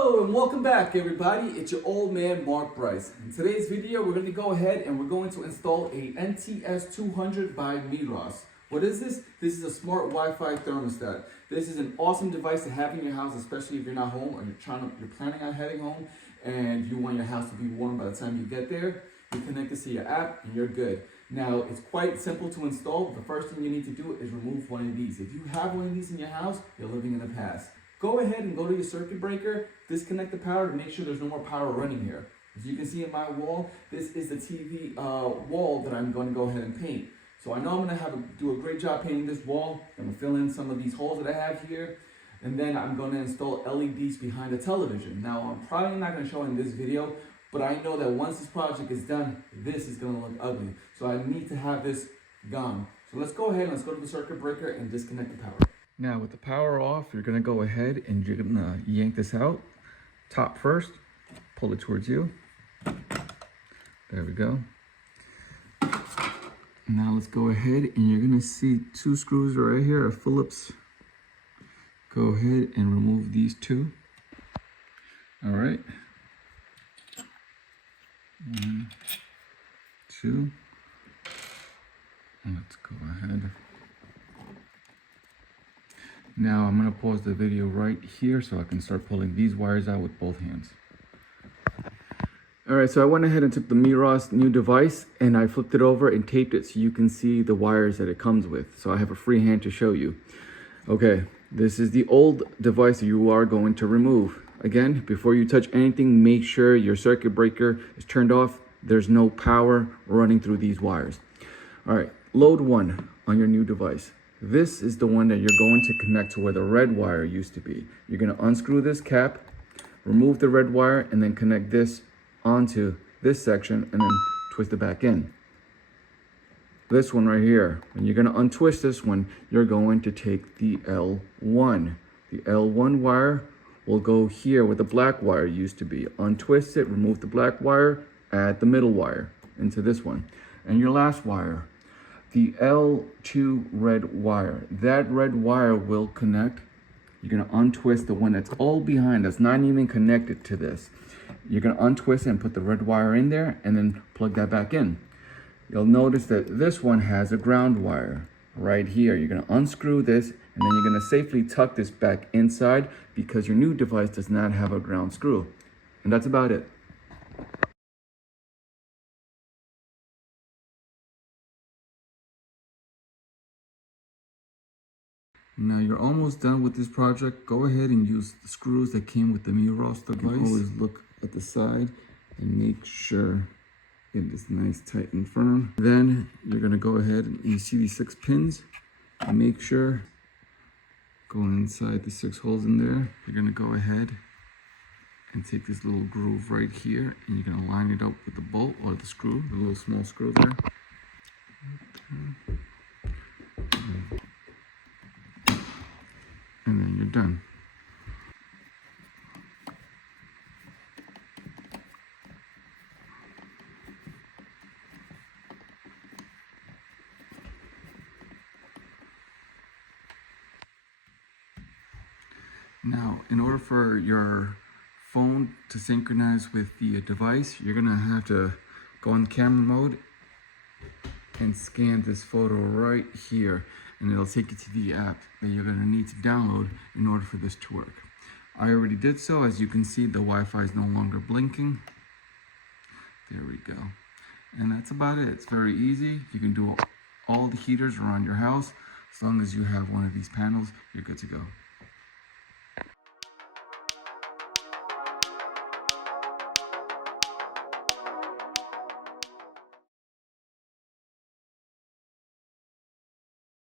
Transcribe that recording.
Hello and welcome back everybody, it's your old man Mark Bryce. In today's video we're going to go ahead and we're going to install a MTS 200 by Meross. What is this? This is a smart Wi-Fi thermostat. This is an awesome device to have in your house, especially if you're not home or you're planning on heading home and you want your house to be warm by the time you get there. You connect this to your app and you're good. Now it's quite simple to install. The first thing you need to do is remove one of these. If you have one of these in your house, you're living in the past. Go ahead and go to your circuit breaker, disconnect the power to make sure there's no more power running here. As you can see in my wall, this is the TV wall that I'm going to go ahead and paint. So I know I'm going to do a great job painting this wall. I'm going to fill in some of these holes that I have here. And then I'm going to install LEDs behind the television. Now I'm probably not going to show in this video, but I know that once this project is done, this is going to look ugly. So I need to have this gone. So let's go ahead and let's go to the circuit breaker and disconnect the power. Now with the power off, you're gonna go ahead and you're gonna yank this out, top first, pull it towards you. There we go. Now let's go ahead and you're gonna see two screws right here, a Phillips. Go ahead and remove these two. All right. 1, 2. Let's go ahead. Now I'm going to pause the video right here so I can start pulling these wires out with both hands. Alright, so I went ahead and took the Meross new device and I flipped it over and taped it so you can see the wires that it comes with. So I have a free hand to show you. Okay, this is the old device that you are going to remove. Again, before you touch anything, make sure your circuit breaker is turned off. There's no power running through these wires. Alright, load 1 on your new device. This is the one that you're going to connect to where the red wire used to be. You're going to unscrew this cap, remove the red wire, and then connect this onto this section and then twist it back in. This one right here, when you're going to untwist this one, you're going to take the L1. The L1 wire will go here where the black wire used to be. Untwist it, remove the black wire, add the middle wire into this one. And your last wire, the L2 red wire. That red wire will connect. You're going to untwist the one that's all behind, that's not even connected to this. You're going to untwist it and put the red wire in there and then plug that back in. You'll notice that this one has a ground wire right here. You're going to unscrew this and then you're going to safely tuck this back inside because your new device does not have a ground screw. And that's about it. Now you're almost done with this project. Go ahead and use the screws that came with the Meross device. Always look at the side and make sure it is nice, tight, and firm. Then you're gonna go ahead and you see these 6 pins. And make sure, go inside the 6 holes in there. You're gonna go ahead and take this little groove right here and you're gonna line it up with the bolt or the screw, the little small screw there. And then you're done. Now, in order for your phone to synchronize with the device, you're gonna have to go on camera mode and scan this photo right here. And it'll take you to the app that you're gonna need to download in order for this to work. I already did so. As you can see, the Wi-Fi is no longer blinking. There we go. And that's about it. It's very easy. You can do all the heaters around your house. As long as you have one of these panels, you're good to go.